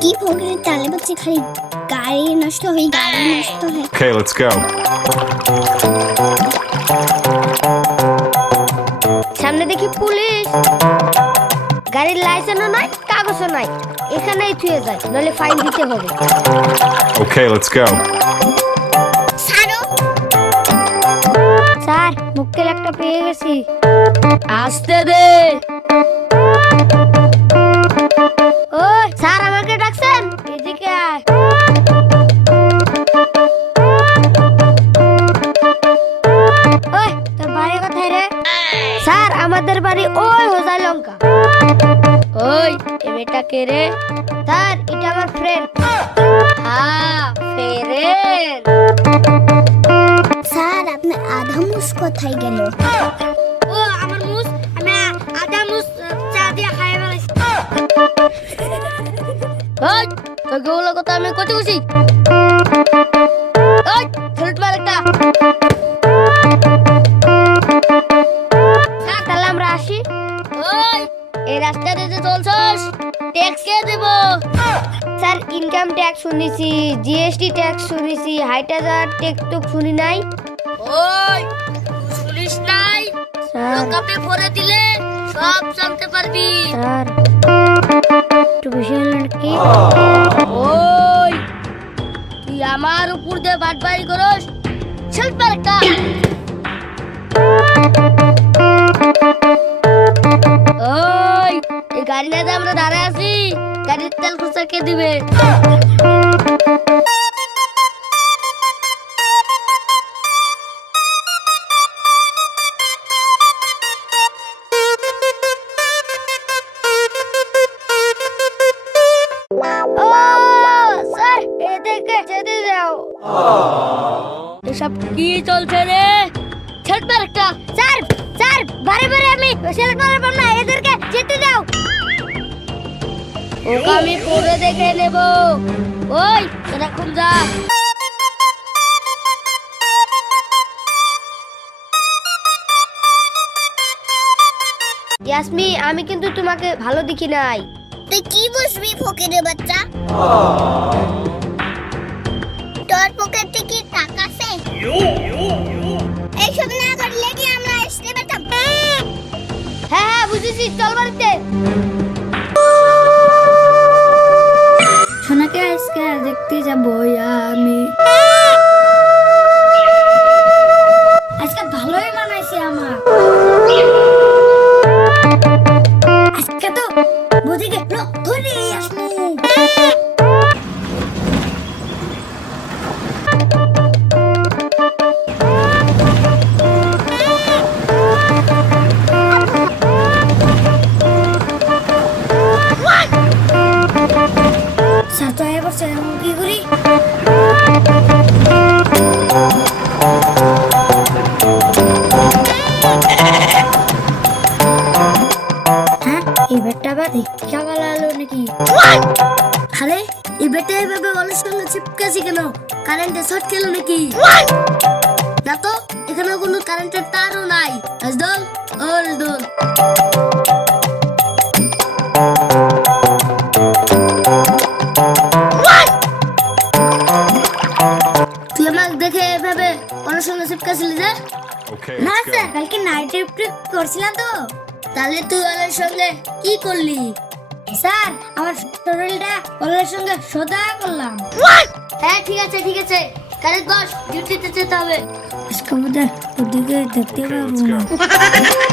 কি ফকিরের তালে বাচ্চা খালি গাড়ি নষ্ট হয় গাড়ি নষ্ট হয়। Okay, let's go. সামনে দেখি পুলিশ। গাড়ির লাইসেন্সও নাই কাগজও নাই। এখানেই থুয়ে যায় নাহলে ফাইন দিতে হবে। Okay, let's go. ছাড়ো স্যার মুক্কেল একটা পেয়ে গেছি। আসতে দে। ওই এ বেটা কে রে? স্যার এটা আমার ফ্রেন্ড হ্যাঁ ফ্রেন্ড স্যার আপনার আধা মুস কোথায় গেল ও আমার মুস আমি আধা মুস চা দিয়ে খাই ফেলাইছি ওই তোকে ওগুলো কথা আমি কত খুশি ওই ইনকাম ট্যাক্স শুনেছি জিএসটি ট্যাক্স শুনেছি হাইটাজার ট্যাক্স তো শুনি নাই। ওই শুনিস নাই? লকআপে ভরে দিলে সব জানতে পারবি। স্যার একটু বেশি হলো নাকি? ওই তুই আমার উপর দিয়ে বাটবাড়ি করস চল পারকা ওই এই গাড়ি না আমরা দাঁড়ায় আছি। গাড়ির তেল খরচা কে দিবে। ও, স্যার এদিকে যেতে দাও। এসব কি চলছে রে? ছেড়বার একটা, স্যার স্যার, বারে বারে আমি সেলেক্ট মারার ওকে আমি পরে দেখে নেব। ওই এখন যা। ইয়াসমি আমি কিন্তু তোমাকে ভালো দেখি নাই। তুই কি বসবি ফকিরের বাচ্চা? তোর পকেটে কি টাকা আছে? এইসব না করলে কি আমরা আসতে হ্যাঁ হ্যাঁ বুঝেছি চল বাড়িতে। দেখতে যাব আমি। আজকে ভালোই মানাইছে আমার। আজকে তো বুঝিকে ধরে আসব। হ্যাঁ এই বেডটা আবার দেখা ভালো হলো নাকি? আরে এই বেডটা এইভাবে অনেক চিপকাছি কেন? কারেন্টে শর্ট খেলো নাকি? না তো এখানে কোনো কারেন্টের তারও নাই। রাজদল ও রাজদল অনেক সঙ্গে চিপকাছিলি যে? Okay, না স্যার কালকে নাইট ডিউটি করছিলাম তো। তাহলে তুই ওদের সঙ্গে কি করলি? স্যার আমার শরীরটা ওদের সঙ্গে সোজা করলাম। হ্যাঁ ঠিক আছে ঠিক আছে। কারেক্ট বস ডিউটিতে যেতে হবে। আজকে বোধহয় ওদিকে দেখতে পাবো না।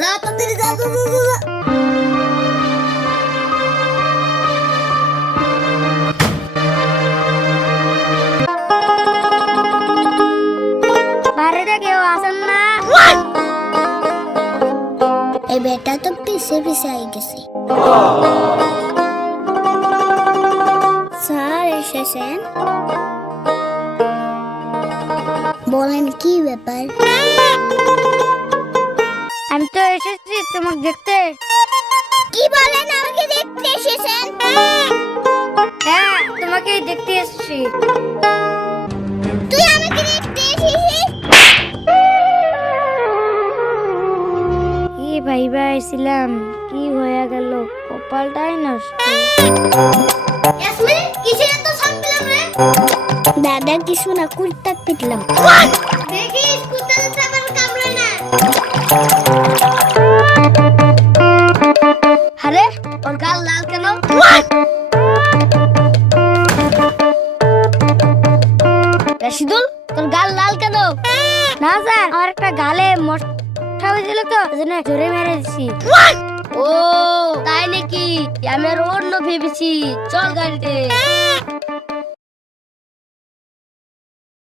যা তাড়াতাড়ি যা যা, যা, যা, না? এই বেটা তো পিছে পিছে আই গেছে। স্যার এসেছেন? বলেন কি ব্যাপার? আমি তো এসেছি তোমাকে দেখতে। কি বলেন আমাকে দেখতে এসেছেন? হ্যাঁ তোমাকে দেখতে এসেছি। তুই আমাকে দেখতে এসেছিস? কি ভাইবা কি হয়ে গেল? কপালটাই নষ্ট। ইয়াসমিন কিসের এত সাপ পেলাম রে? দাদা কিছু না কুর্তাক পিটলাম। দেখিস কুত্তা আবার কামড়ায় না। আরে ওর গাল লাল কেন? রাশিদুল তোর গাল লাল কেন? না স্যার আমার একটা গালে মশা হয়েছিল তো জন্য জোরে ও তাই নাকি? আমি আর অন্য ভেবেছি। চল গাড়িতে।